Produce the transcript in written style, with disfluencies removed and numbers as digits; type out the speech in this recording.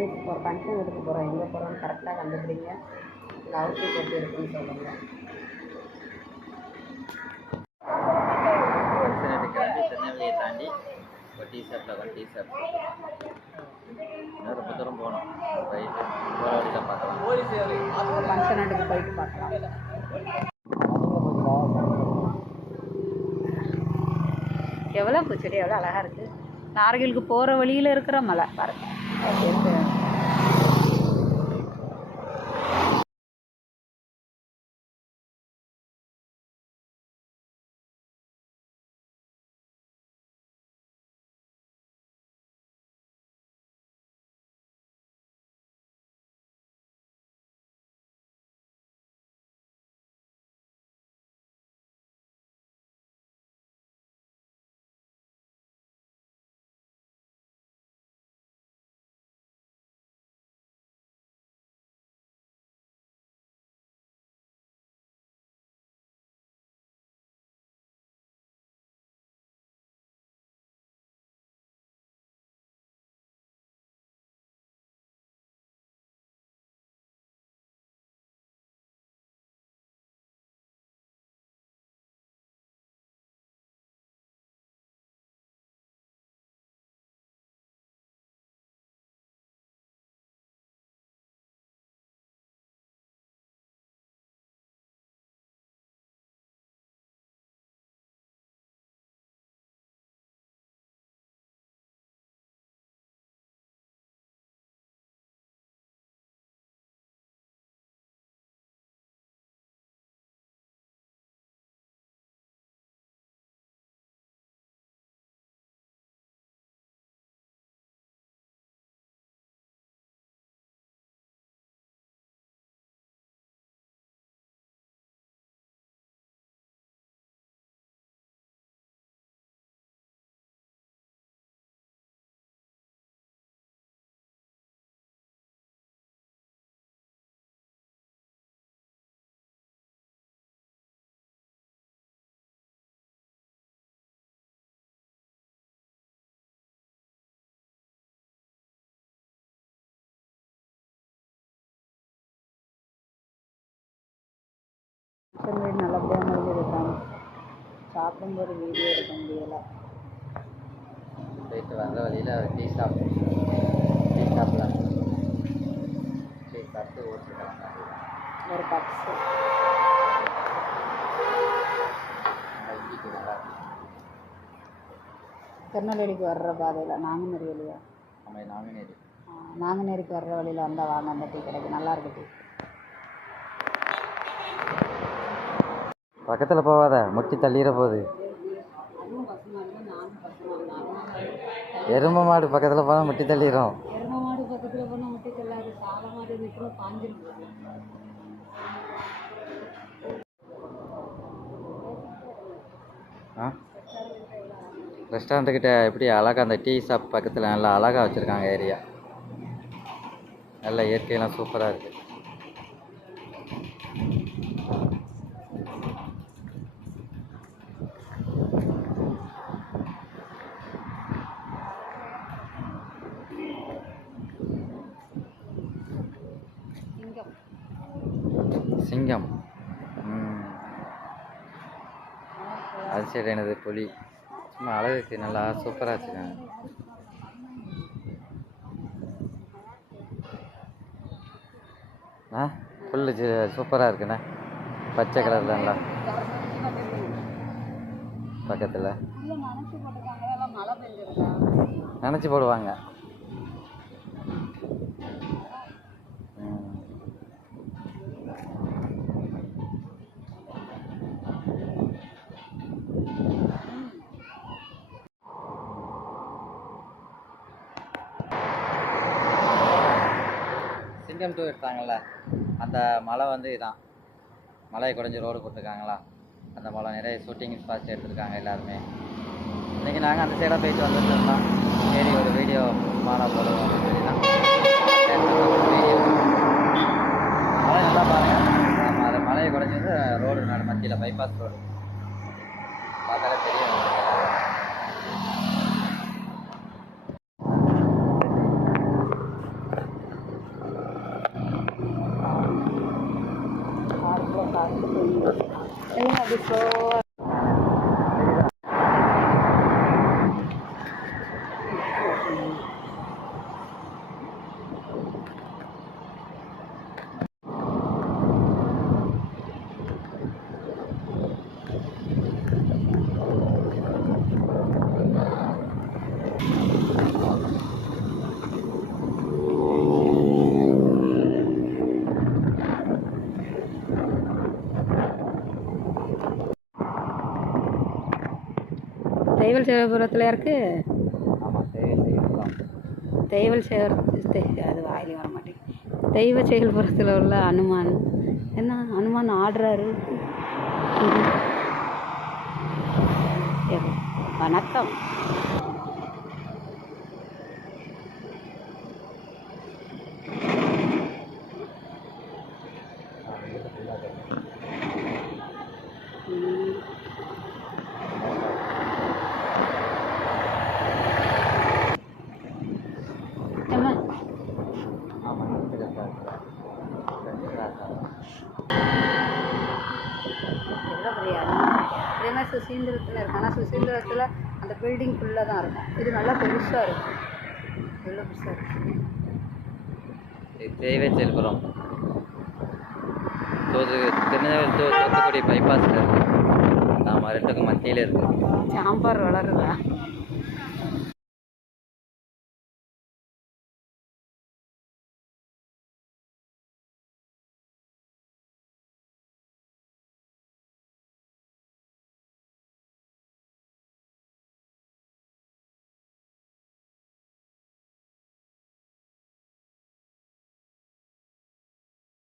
Friends ஒரு function எடுக்க போகிறோம், எங்கே போகிறோன்னு கரெக்டாக கண்டுபிடிங்க. இந்த அவுட்ஃபிட் எப்படி இருக்குன்னு சொல்லுங்கள். ஃபங்க்ஷன் எடுக்கிறாண்டி திருநெல்வேலியை தாண்டி ஒரு டீ ஷர்ட் இன்னும் ரொம்ப தூரம் போகணும். போயிட்டு போகிற வழியில் பார்க்கலாம். ஃபங்க்ஷன் எடுக்க போயிட்டு பார்க்கலாம். எவ்வளோ பூச்செடி எவ்வளோ அழகாக இருக்குது. நார்கிலுக்கு போகிற வழியில் இருக்கிற மலை பாருங்க. ஃபங்க்ஷன் நல்லபடியாக முடிஞ்சிருக்காங்க. சாப்பிடும்போது வீடியோ எடுக்க முடியலை. போயிட்டு வந்த வழியில் டீ ஷாப்பில் சாப்பிட்டு ஓட்டுருக்காங்க. ஒரு பக்ஸு திருநெல்வேலிக்கு வர்ற பாதையில் நாங்குநேரி வழியா? ஆமாம், நாங்குநேரிக்கு வர்ற வழியில் வந்தால் வாங்க, அந்த டீ கடைக்கு நல்லா இருக்கு டீ. பக்கத்தில் போகாத, முட்டி தள்ளிட போகுது. எருமை மாடு பக்கத்தில் போனால் முட்டி தள்ளிடும். எருமை மாடு பக்கத்தில் போனால் முட்டி தள்ளாது. சால மாடு நிற்கணும், பாஞ்சிடும். ரெஸ்டாரண்ட்டுக்கிட்ட எப்படி அழகாக அந்த டீ ஷாப் பக்கத்தில் நல்லா அழகாக வச்சுருக்காங்க ஏரியா. நல்ல இயற்கையெல்லாம் சூப்பராக இருக்குது. சிங்கம் அது சரி, என்னது புலி. சும்மா அழகுக்கு நல்லா சூப்பராக வச்சுருக்காங்க. புல்லு சூப்பராக இருக்குண்ணே, பச்சை கலரில் நல்லா பக்கத்தில் நினச்சி போடுவாங்க. சிங்கம் 2 எடுத்தாங்கள்ல, அந்த மலை வந்து இதான். மலையை குறைஞ்சி ரோடு போட்டிருக்காங்களா, அந்த மலை நிறைய ஷூட்டிங் ஸ்பாட்ஸ் எடுத்துருக்காங்க எல்லாருமே. இன்றைக்கி நாங்கள் அந்த சைடாக போயிட்டு வந்துட்டு இருந்தோம். சரி, ஒரு வீடியோ மாலை போடுவோம் அப்படின்னு சொல்லி தான் வீடியோ. மலை நல்லா பாருங்கள். நம்ம அதை மலையை குறைஞ்சி வந்து ரோடு மத்தியில் பைபாஸ் ரோடு பார்த்தாலே தெரியும். எல்லாம் அப்படி ஸ்லோவாக தெய்வல் சிவபுரத்தில் இருக்கு. ஆமாம், தேவைதான். தெய்வல் அது வாயிலே வர மாட்டேங்குது. தெய்வ செயல்புரத்தில் உள்ள அனுமான் என்ன அனுமான் ஆடுறாரு. வணக்கம். என்ன ஆமாம், எவ்வளோ பெரிய இதே மாதிரி சுசீந்திரத்தில் இருக்கு. ஆனால் சுசீந்திரத்தில் அந்த பில்டிங் ஃபுல்லாக தான் இருக்கும். இது நல்லா பெருசாக இருக்கும். எவ்வளோ பெருசாக இருக்கு. தேவை செல்புரம் திருநெல்வேலி தூத்துக்குடி பைபாஸில் இருக்குது. ஆமாம், ரெண்டுக்கும் மத்தியில் இருக்குது. சாம்பார் வளருதா?